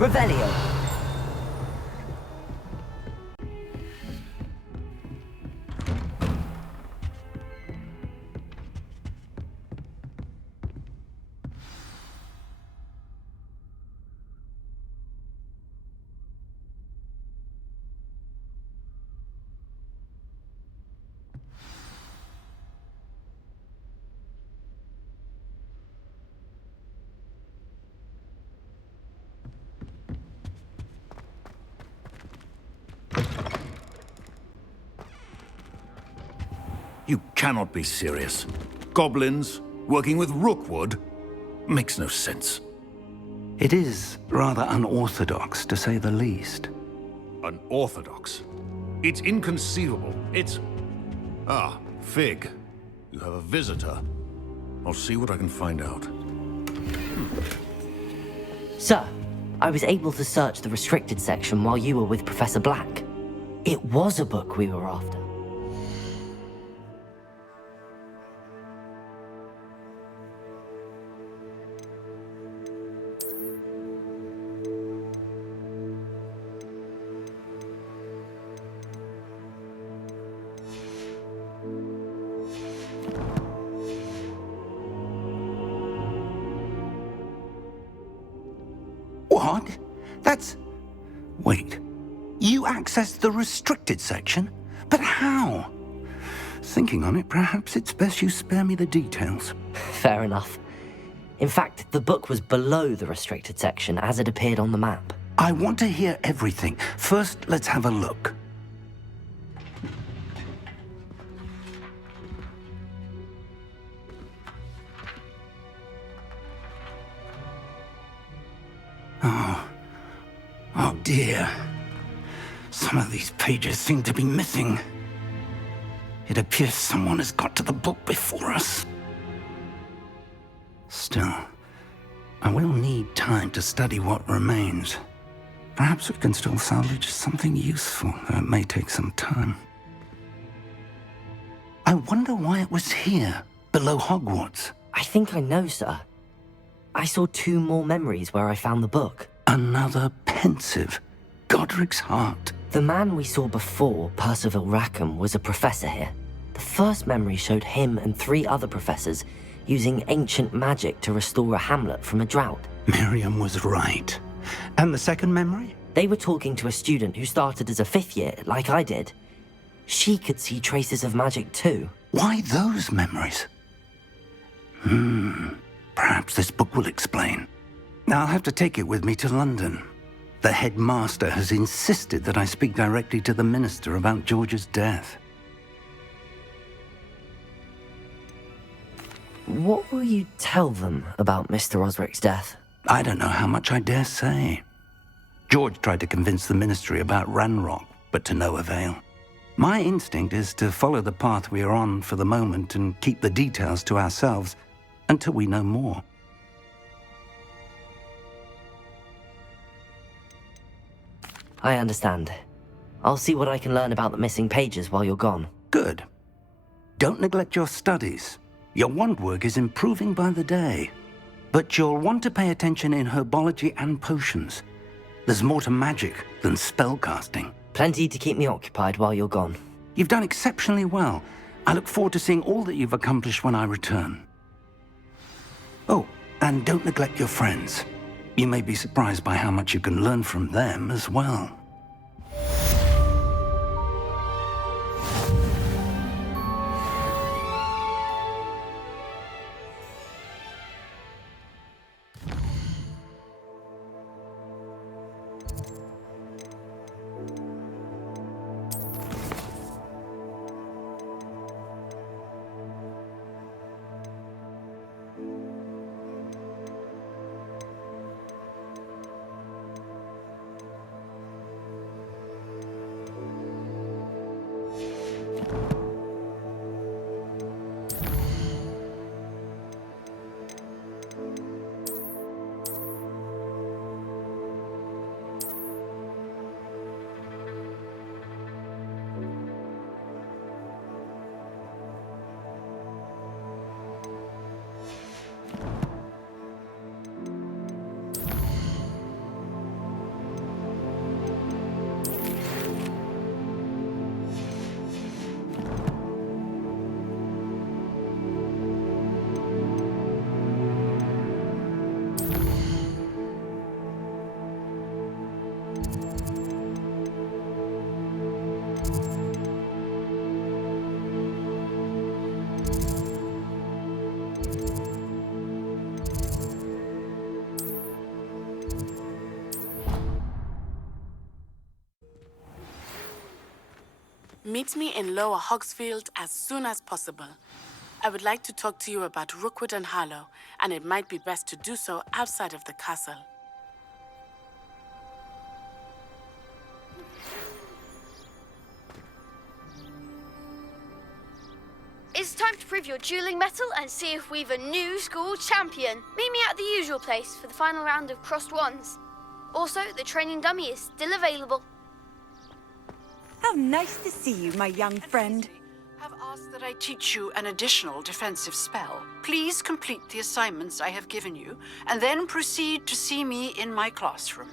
Revelio. You cannot be serious. Goblins working with Rookwood? Makes no sense. It is rather unorthodox, to say the least. Unorthodox? It's inconceivable. It's... Ah, Fig. You have a visitor. I'll see what I can find out. Sir, I was able to search the restricted section while you were with Professor Black. It was a book we were after. What? That's... Wait. You accessed the restricted section? But how? Thinking on it, perhaps it's best you spare me the details. Fair enough. In fact, the book was below the restricted section as it appeared on the map. I want to hear everything. First, let's have a look. Oh dear. Some of these pages seem to be missing. It appears someone has got to the book before us. Still, I will need time to study what remains. Perhaps we can still salvage something useful, though it may take some time. I wonder why it was here, below Hogwarts. I think I know, sir. I saw 2 more memories where I found the book. Another pensive. Godric's heart. The man we saw before, Percival Rackham, was a professor here. The first memory showed him and 3 other professors using ancient magic to restore a hamlet from a drought. Miriam was right. And the second memory? They were talking to a student who started as a 5th year, like I did. She could see traces of magic too. Why those memories? Perhaps this book will explain. Now I'll have to take it with me to London. The headmaster has insisted that I speak directly to the minister about George's death. What will you tell them about Mr. Osric's death? I don't know how much I dare say. George tried to convince the ministry about Ranrock, but to no avail. My instinct is to follow the path we are on for the moment and keep the details to ourselves until we know more. I understand. I'll see what I can learn about the missing pages while you're gone. Good. Don't neglect your studies. Your wand work is improving by the day. But you'll want to pay attention in herbology and potions. There's more to magic than spellcasting. Plenty to keep me occupied while you're gone. You've done exceptionally well. I look forward to seeing all that you've accomplished when I return. Oh, and don't neglect your friends. You may be surprised by how much you can learn from them as well. Meet me in Lower Hogsfield as soon as possible. I would like to talk to you about Rookwood and Harlow, and it might be best to do so outside of the castle. It's time to prove your dueling mettle and see if we've a new school champion. Meet me at the usual place for the final round of crossed wands. Also, the training dummy is still available. How nice to see you, my young friend. Have asked that I teach you an additional defensive spell. Please complete the assignments I have given you, and then proceed to see me in my classroom.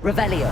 Revelio.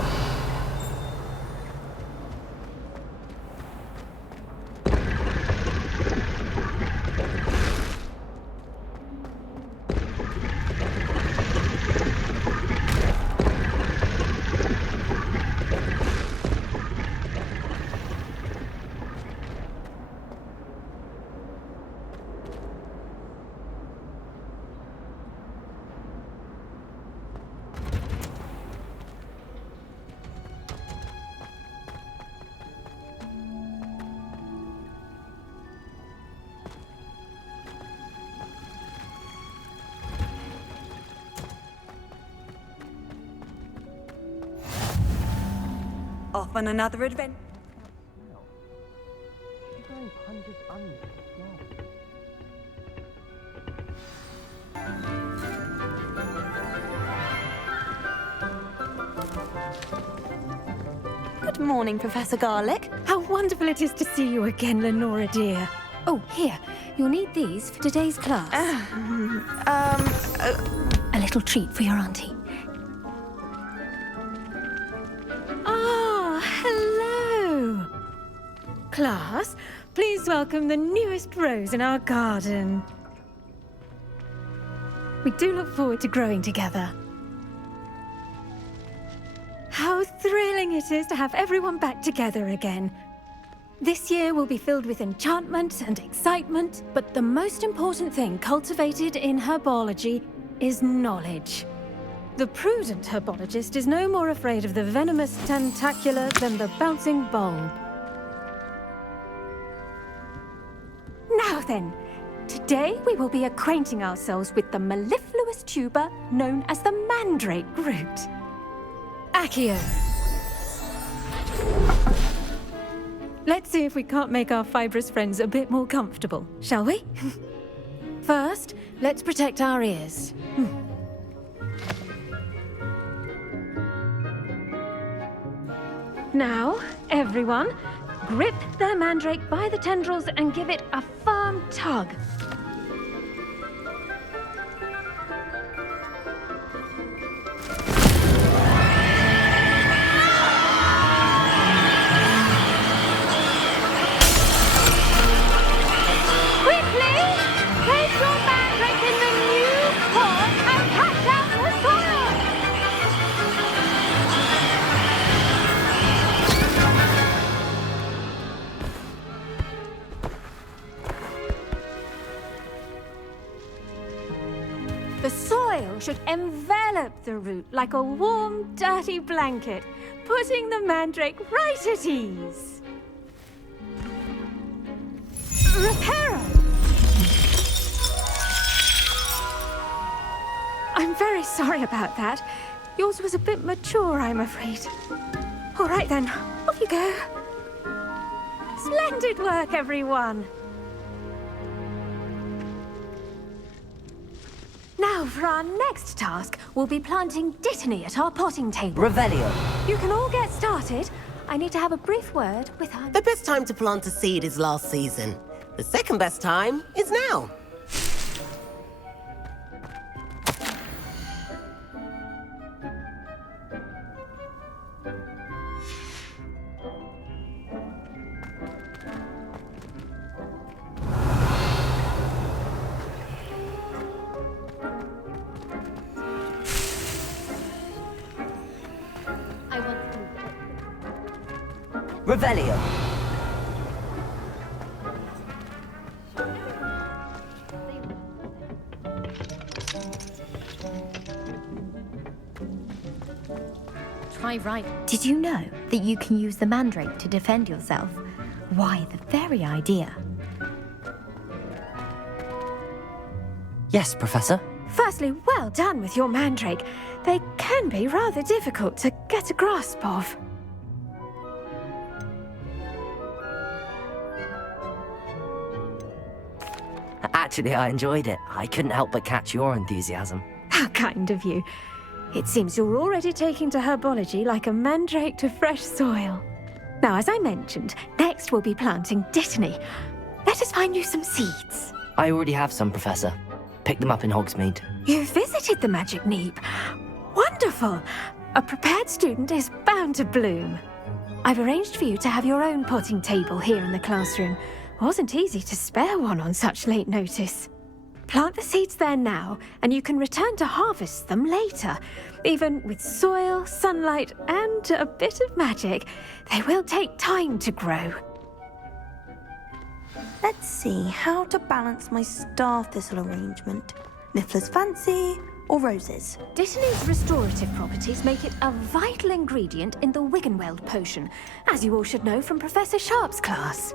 Off on another adventure. Good morning, Professor Garlick. How wonderful it is to see you again, Lenora dear. Oh, here. You'll need these for today's class. A little treat for your auntie. Ah, hello. Class, please welcome the newest rose in our garden. We do look forward to growing together. How thrilling it is to have everyone back together again. This year will be filled with enchantment and excitement, but the most important thing cultivated in herbology is knowledge. The prudent herbologist is no more afraid of the venomous tentacular than the bouncing bulb. Now then, today we will be acquainting ourselves with the mellifluous tuber known as the mandrake root. Accio. Let's see if we can't make our fibrous friends a bit more comfortable, shall we? First, let's protect our ears. Now, everyone, grip their mandrake by the tendrils and give it a firm tug. Quickly! They The soil should envelop the root like a warm, dirty blanket, putting the mandrake right at ease. Reparo! I'm very sorry about that. Yours was a bit mature, I'm afraid. All right then, off you go. Splendid work, everyone. Now, for our next task, we'll be planting Dittany at our potting table. Revelio. You can all get started. I need to have a brief word with our... The best time to plant a seed is last season. The second best time is now. Revelio. Try right. Did you know that you can use the mandrake to defend yourself? Why, the very idea. Yes, Professor. Firstly, well done with your mandrake. They can be rather difficult to get a grasp of. Actually, I enjoyed it. I couldn't help but catch your enthusiasm. How kind of you. It seems you're already taking to herbology like a mandrake to fresh soil. Now, as I mentioned, next we'll be planting Dittany. Let us find you some seeds. I already have some, Professor. Picked them up in Hogsmeade. You visited the Magic Neep. Wonderful! A prepared student is bound to bloom. I've arranged for you to have your own potting table here in the classroom. Wasn't easy to spare one on such late notice. Plant the seeds there now, and you can return to harvest them later. Even with soil, sunlight, and a bit of magic, they will take time to grow. Let's see how to balance my star thistle arrangement. Niffler's fancy or roses? Dittany's restorative properties make it a vital ingredient in the Wiggenweld potion, as you all should know from Professor Sharp's class.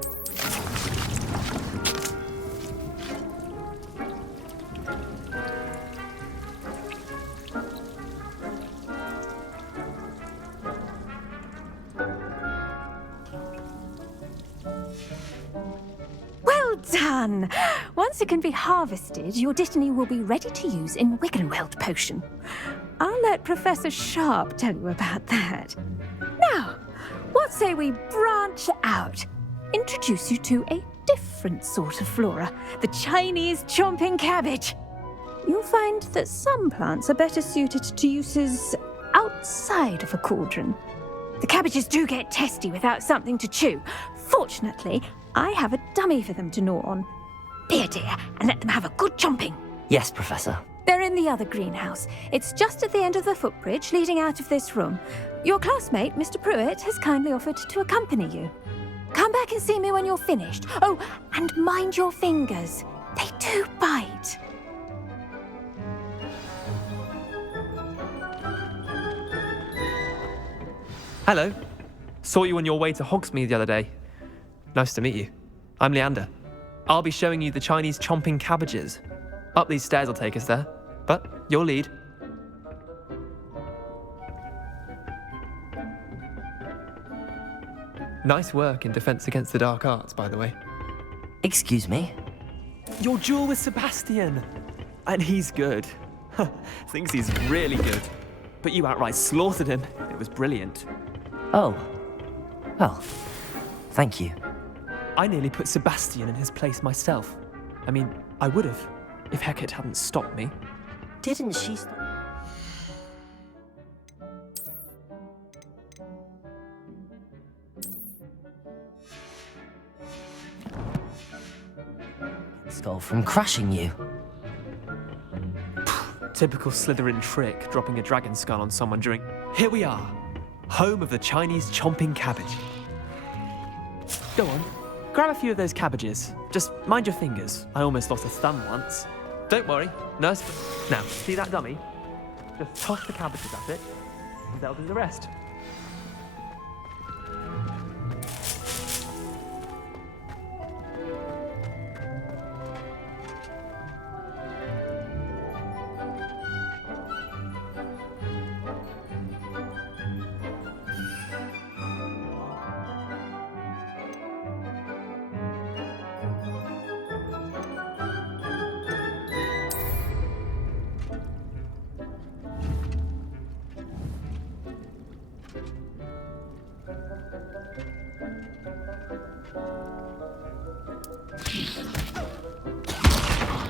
Well done! Once it can be harvested, your Dittany will be ready to use in Wiggenweld potion. I'll let Professor Sharp tell you about that. Now, what say we branch out? Introduce you to a different sort of flora, the Chinese chomping cabbage. You'll find that some plants are better suited to uses outside of a cauldron. The cabbages do get testy without something to chew. Fortunately, I have a dummy for them to gnaw on. Be a dear and let them have a good chomping. Yes, Professor. They're in the other greenhouse. It's just at the end of the footbridge leading out of this room. Your classmate, Mr. Pruitt, has kindly offered to accompany you. Come back and see me when you're finished. Oh, and mind your fingers. They do bite. Hello. Saw you on your way to Hogsmeade the other day. Nice to meet you. I'm Leander. I'll be showing you the Chinese chomping cabbages. Up these stairs will take us there, but your lead. Nice work in Defense Against the Dark Arts, by the way. Excuse me? Your duel with Sebastian! And he's good. Thinks he's really good. But you outright slaughtered him. It was brilliant. Oh. Well, thank you. I nearly put Sebastian in his place myself. I mean, I would have, if Hecate hadn't stopped me. Didn't she stop? Skull from crushing you. Typical Slytherin trick, dropping a dragon skull on someone during... Here we are, home of the Chinese chomping cabbage. Go on, grab a few of those cabbages. Just mind your fingers. I almost lost a thumb once. Don't worry, nurse. Now, see that dummy? Just toss the cabbages at it, and they'll do the rest.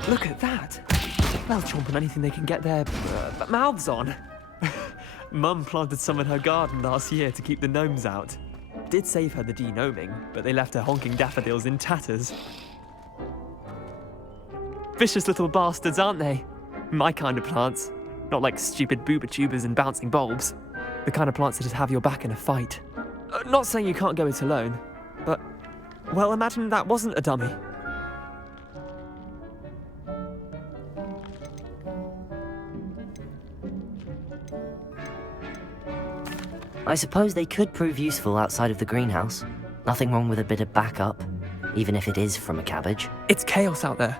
Look at that! They'll chomp on anything they can get their mouths on. Mum planted some in her garden last year to keep the gnomes out. Did save her the de-gnoming, but they left her honking daffodils in tatters. Vicious little bastards, aren't they? My kind of plants. Not like stupid booba tubers and bouncing bulbs. The kind of plants that just have your back in a fight. Not saying you can't go it alone, but, well, imagine that wasn't a dummy. I suppose they could prove useful outside of the greenhouse. Nothing wrong with a bit of backup, even if it is from a cabbage. It's chaos out there.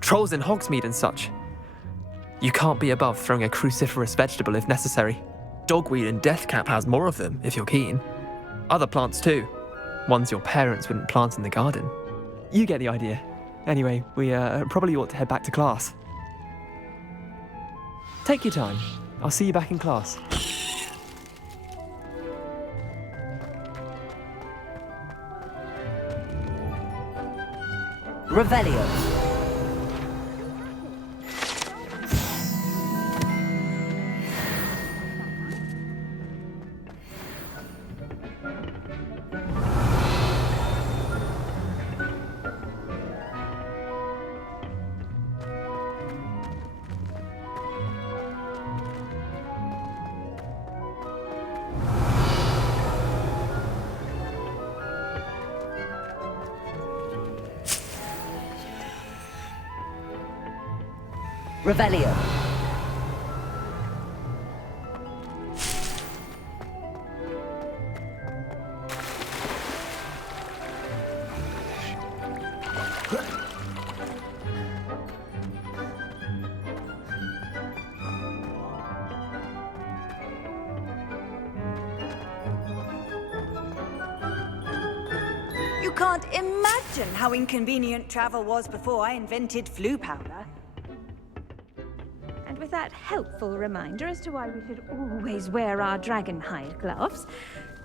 Trolls in Hogsmeade and such. You can't be above throwing a cruciferous vegetable if necessary. Dogweed and deathcap has more of them, if you're keen. Other plants too. Ones your parents wouldn't plant in the garden. You get the idea. Anyway, we probably ought to head back to class. Take your time. I'll see you back in class. Revelio. Revelio. You can't imagine how inconvenient travel was before I invented flu powder. And with that helpful reminder as to why we should always wear our dragon hide gloves,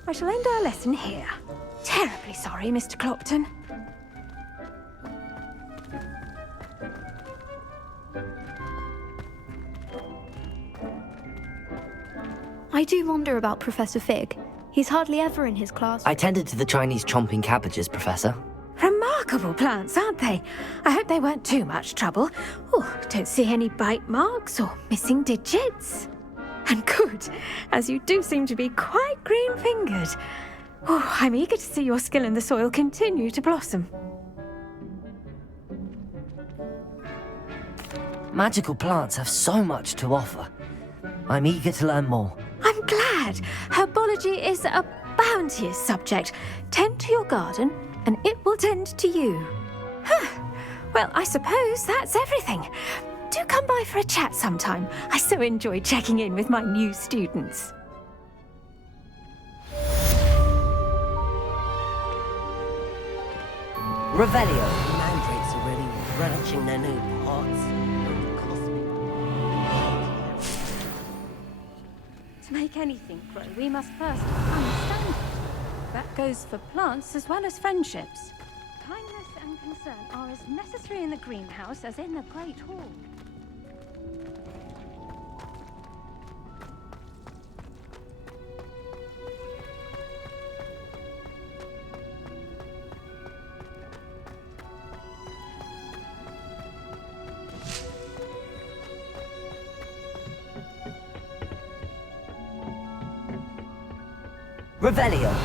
I shall end our lesson here. Terribly sorry, Mr. Clopton. I do wonder about Professor Fig. He's hardly ever in his class. I tended to the Chinese chomping cabbages, Professor. Remarkable plants, aren't they? I hope they weren't too much trouble. Oh, don't see any bite marks or missing digits. And good, as you do seem to be quite green-fingered. Oh, I'm eager to see your skill in the soil continue to blossom. Magical plants have so much to offer. I'm eager to learn more. I'm glad. Herbology is a bounteous subject. Tend to your garden, and it will tend to you. Well, I suppose that's everything. Do come by for a chat sometime. I so enjoy checking in with my new students. Revelio. The mandrakes are really relishing their new pots. To make anything grow, we must first understand it. That goes for plants as well as friendships. Kindness and concern are as necessary in the greenhouse as in the Great Hall. Revelio.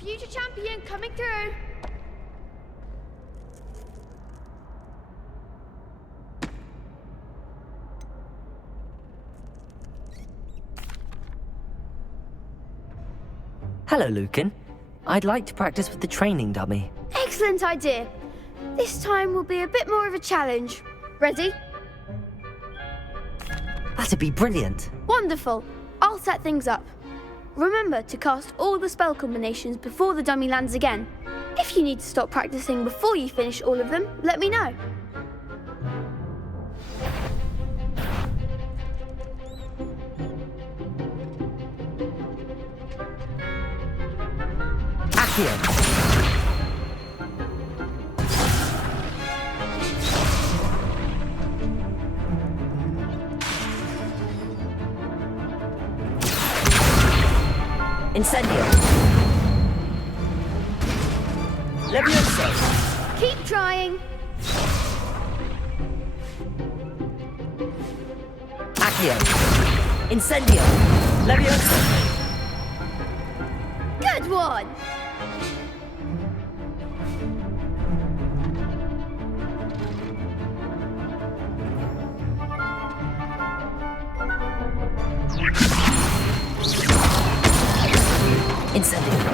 Future champion coming through. Hello, Lucan. I'd like to practice with the training dummy. Excellent idea. This time will be a bit more of a challenge. Ready? That'd be brilliant. Wonderful. I'll set things up. Remember to cast all the spell combinations before the dummy lands again. If you need to stop practicing before you finish all of them, let me know. Accio. Incendio. Levioso. Keep trying. Accio. Incendio. Levioso. Good one. Incendio.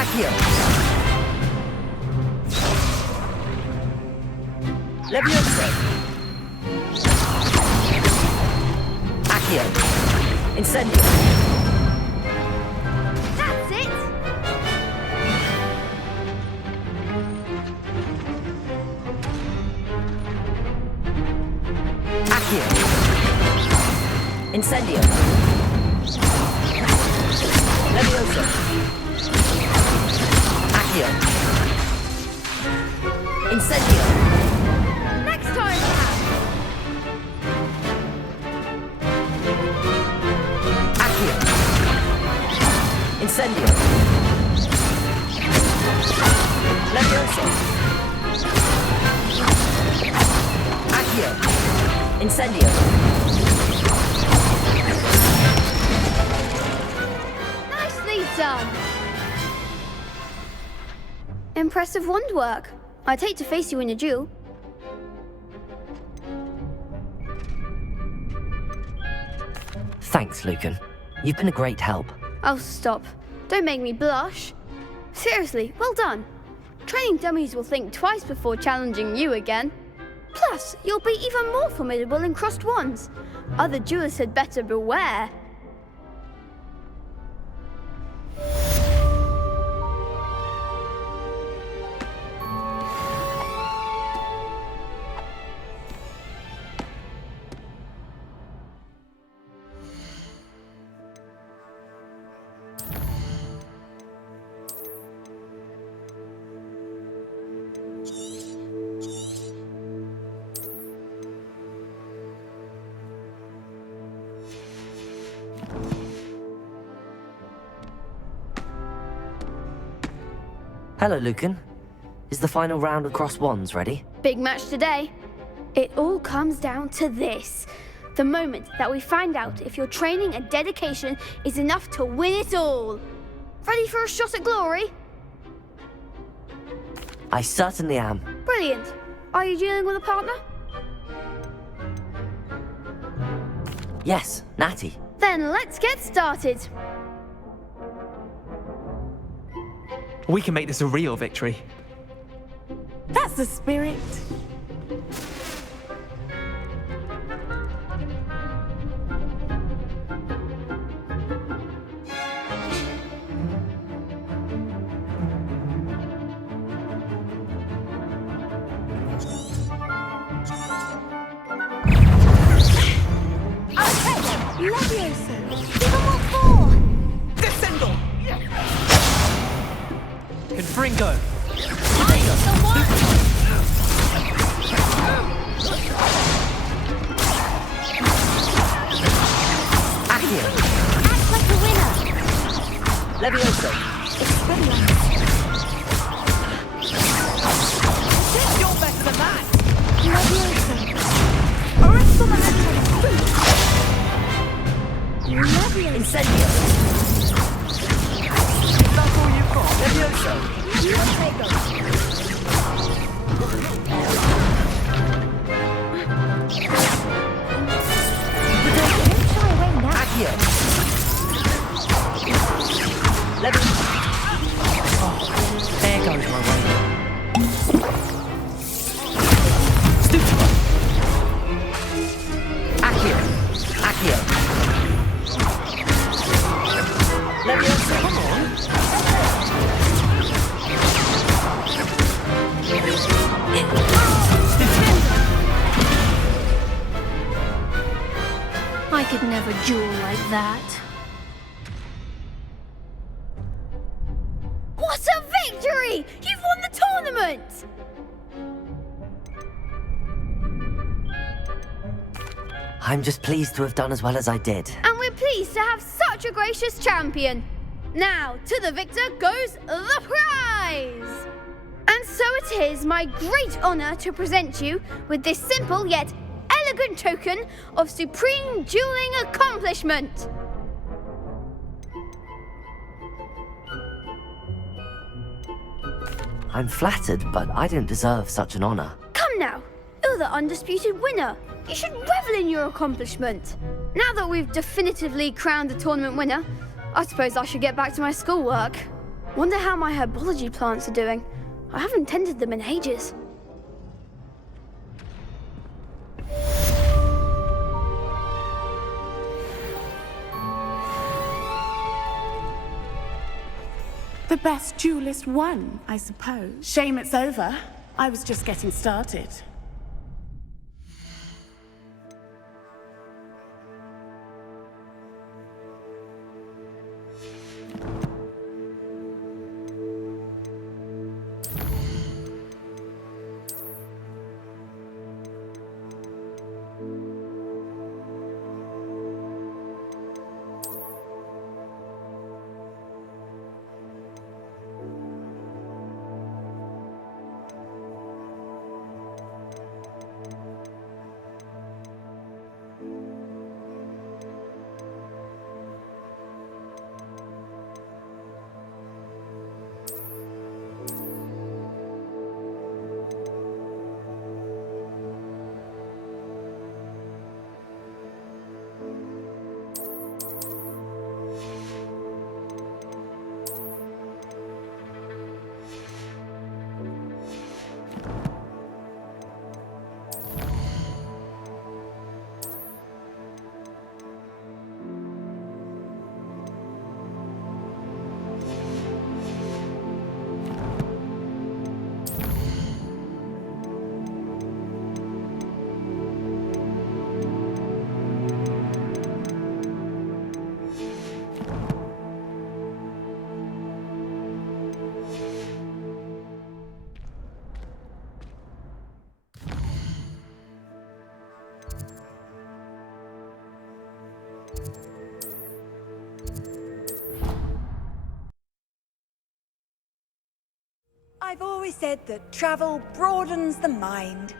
Accio. Levioso. Accio. Incendio. That's it. Accio. Incendio. Levioso. Accio. Incendio. Next time, perhaps. Accio. Incendio. Levioso. Accio. Incendio. Nicely done. Impressive wand work. I'd hate to face you in a duel. Thanks, Lucan. You've been a great help. Oh, stop. Don't make me blush. Seriously, well done. Training dummies will think twice before challenging you again. Plus, you'll be even more formidable in crossed wands. Other duelists had better beware. Hello, Lucan. Is the final round of crossed wands ready? Big match today. It all comes down to this. The moment that we find out if your training and dedication is enough to win it all. Ready for a shot at glory? I certainly am. Brilliant. Are you dealing with a partner? Yes, Natty. Then let's get started. We can make this a real victory. That's the spirit. Fringo! Accio! Act like a winner! Levioso! Expelliarmus! You're better than that! Leviosa! Arresto the Leviosa! Incendio! Is that all you've got? Levioso! Leviosa! Don't shy away now. Accio! Levioso! Oh, there goes my way. Stupid! Accio! Accio! Leviosa, come on! I could never duel like that. What a victory! You've won the tournament! I'm just pleased to have done as well as I did. And we're pleased to have such a gracious champion. Now, to the victor goes the prize! And so it is my great honor to present you with this simple yet elegant token of supreme dueling accomplishment. I'm flattered, but I don't deserve such an honor. Come now, you're the undisputed winner. You should revel in your accomplishment. Now that we've definitively crowned the tournament winner, I suppose I should get back to my schoolwork. Wonder how my herbology plants are doing. I haven't tended them in ages. The best duelist won, I suppose. Shame it's over. I was just getting started. I've always said that travel broadens the mind.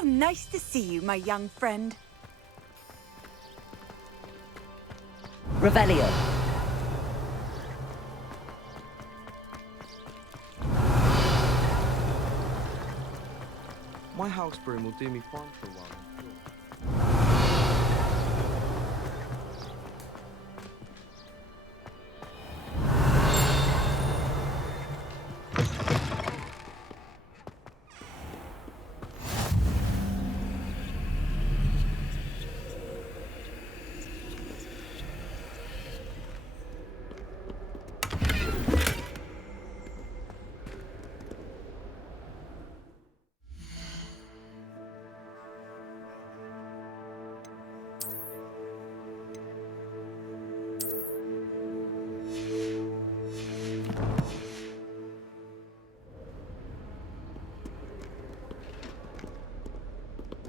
How nice to see you, my young friend. Revelio. My house broom will do me fine for a while.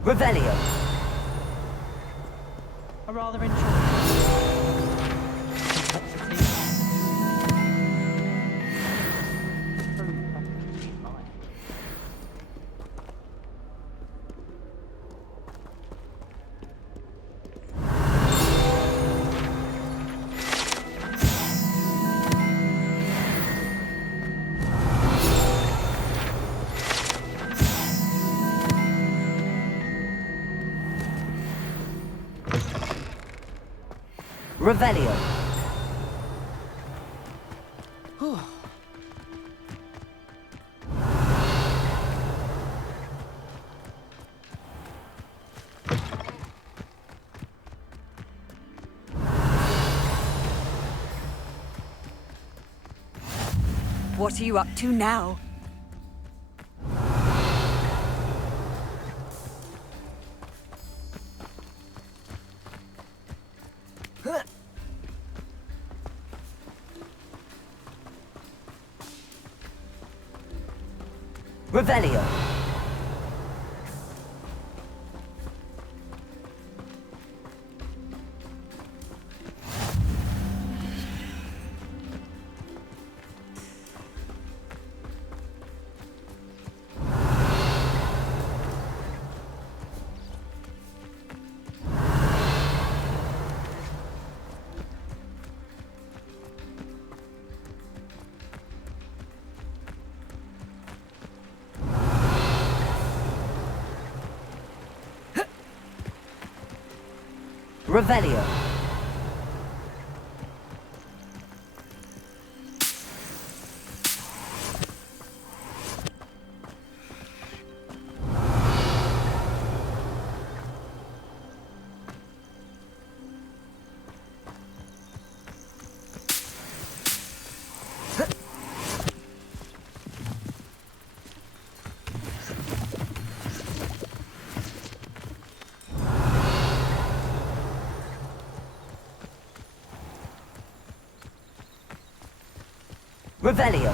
Revelio. I rather enjoy Revelio. What are you up to now? Revelio. Revelio. Revelio.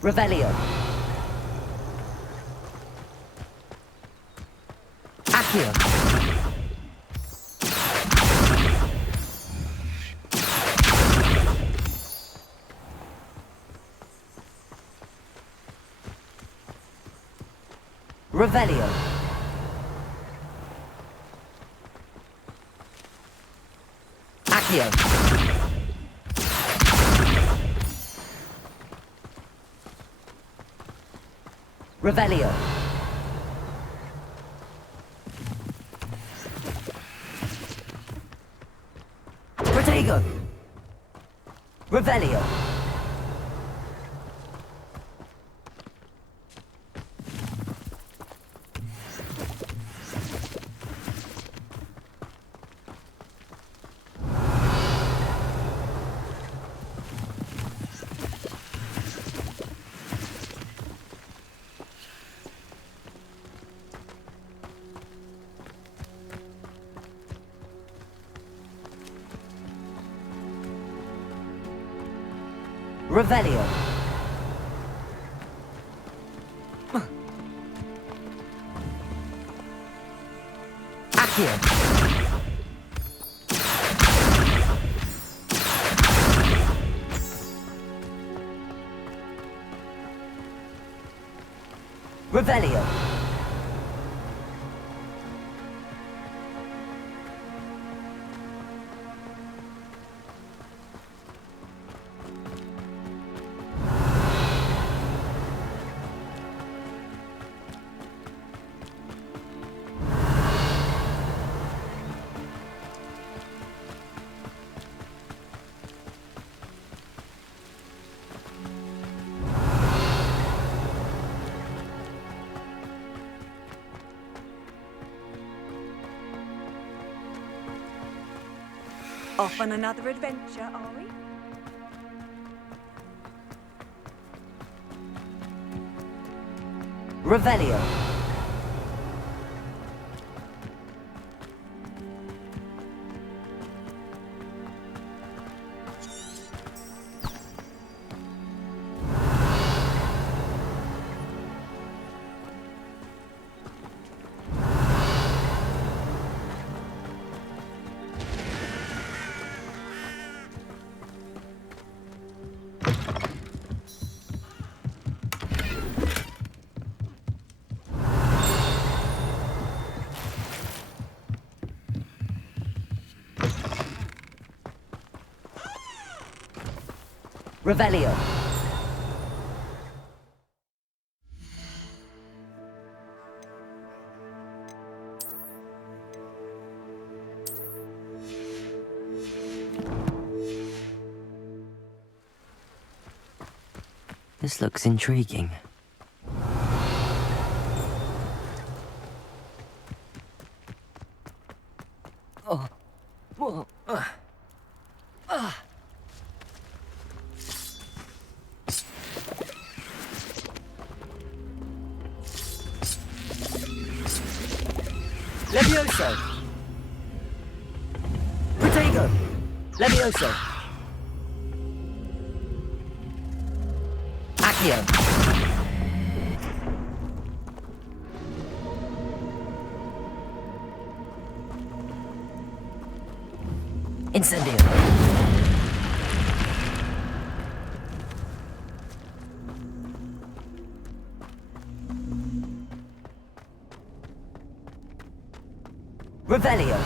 Revelio. Accio. Revelio. Accio. Revelio. Protego. Revelio. Revelio. Accio. Revelio. Off on another adventure, are we? Revelio. Revelio. This looks intriguing. Levioso! Protego! Levioso! Accio! Incendio! Revelio.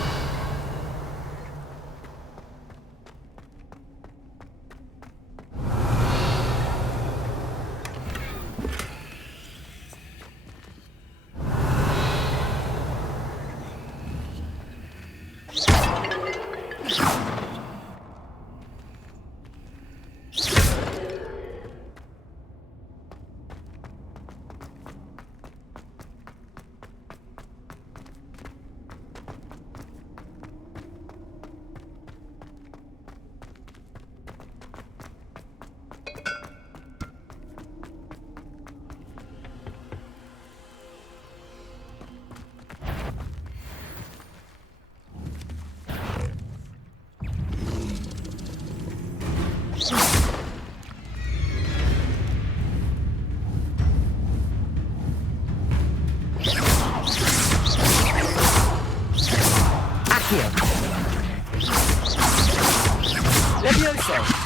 Levioso!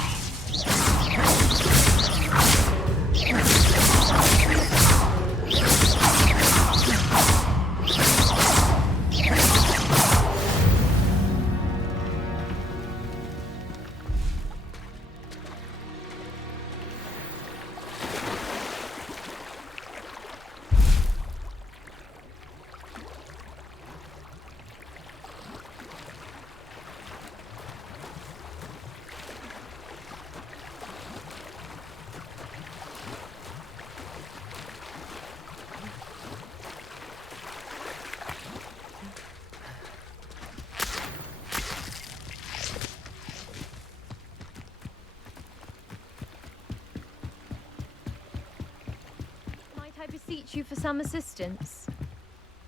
beseech you for some assistance?